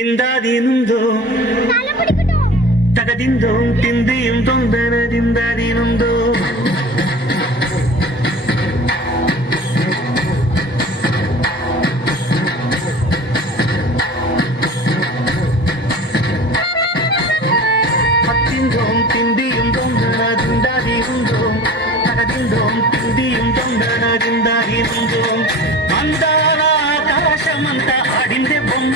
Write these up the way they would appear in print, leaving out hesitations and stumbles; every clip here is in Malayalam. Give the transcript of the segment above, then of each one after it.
തിന്താതിനുന്തോ തകതിന്തോ തിന്തിയും തൊന്തന തിന്താതിനുന്തോ പത്തിന്തോം തിന്തിയും തൊന്തന തിന്താതിനുന്തോ തകതിന്തോം തിന്തിയും തൊന്തന തിന്താതിനുന്തോ మందారాకాశమంతా ఆడిందే బొమ్మ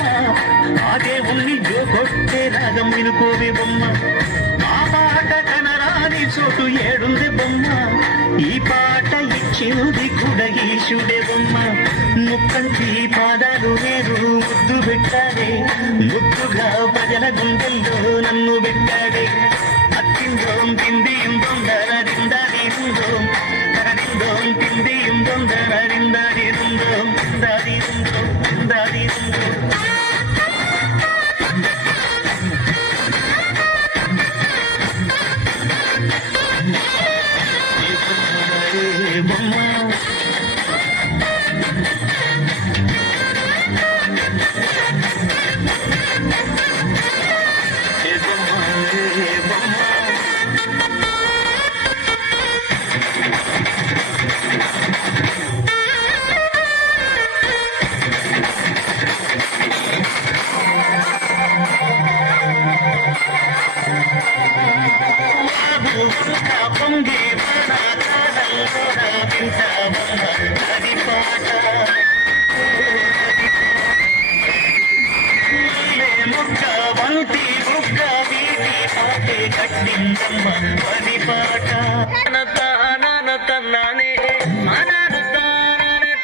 అదే ఉన్ని జోకొట్టే రాగం వినుకోవే బొమ్మ ఆ పాట కనరాని చోటు ఏడుంది బొమ్మ ఈ పాట ఇచ్చింది కూడా ఈశుడే బొమ్మ ముక్కంటి పాదాలు వేరు ముద్దు పెట్టాడే ముద్దుగా ప్రజల గుండెల్లో నన్ను పెట్టాడే అత్తిందోం తిందిం దొందరదిందరిందోం తరదిందోం తిందిం దొందరదిందరిందోం దరిందోం దరిందోం బొమ్మ పొంగి ముక్క వంటి బుగ్గ వీటి పాటే కట్టిందమ్మ పని పాట తన్నానే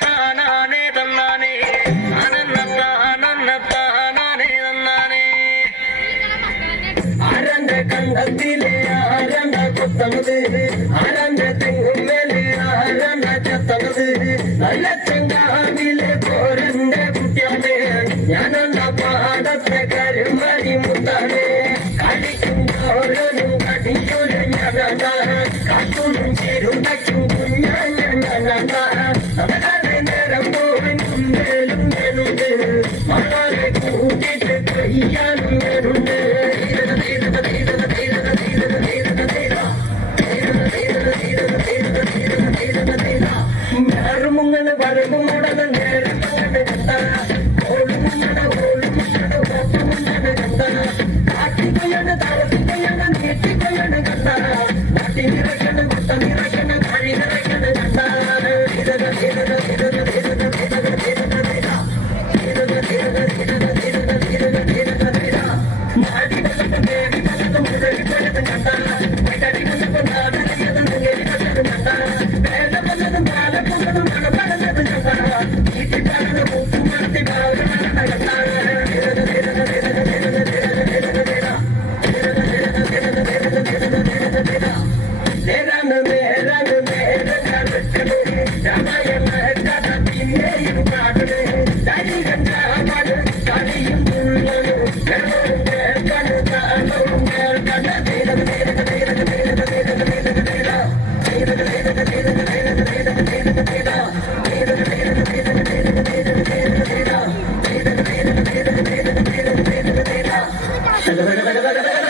తానానే తన్నానే తానానే తన్నానే ആരന്റെ കണ്ടത്തിലെ ആരണ്ട കൊത്തണത് ആരന്റെ തെങ്ങുമേലെ ആരണ്ട ചത്തണത് നല്ല ചെങ്കാവിലെ പോരന്റെ കുട്ടിയാണേ ഞാനെന്ന പാടത്തെ കരുമരി മുത്താണ് കളിക്കുമ്പോഴും കടിയൊരു ഞാനണ്ട കാട്ടും ചേരുണ്ടയ്ക്കും കുഞ്ഞാഞ്ഞ അവരെ നേരം പോലും മേലും വേണുണ്ട് മകളെ കൂട്ടിട്ട് കൊയ്യാനും വേണുണ്ട് മുങ്ങനെ വരവും ഉടനെ നേരം കാട്ടിക്കൊയ്യാണ് താഴത്തിക്കൊയ്യാണ് നീട്ടിക്കൊയ്യാണ് കണ്ട കാട്ടി നിറയ്ക്കണം കുട്ട നിറയ്ക്കണം കഴി നിറയ്ക്കണം Da da da da da da da.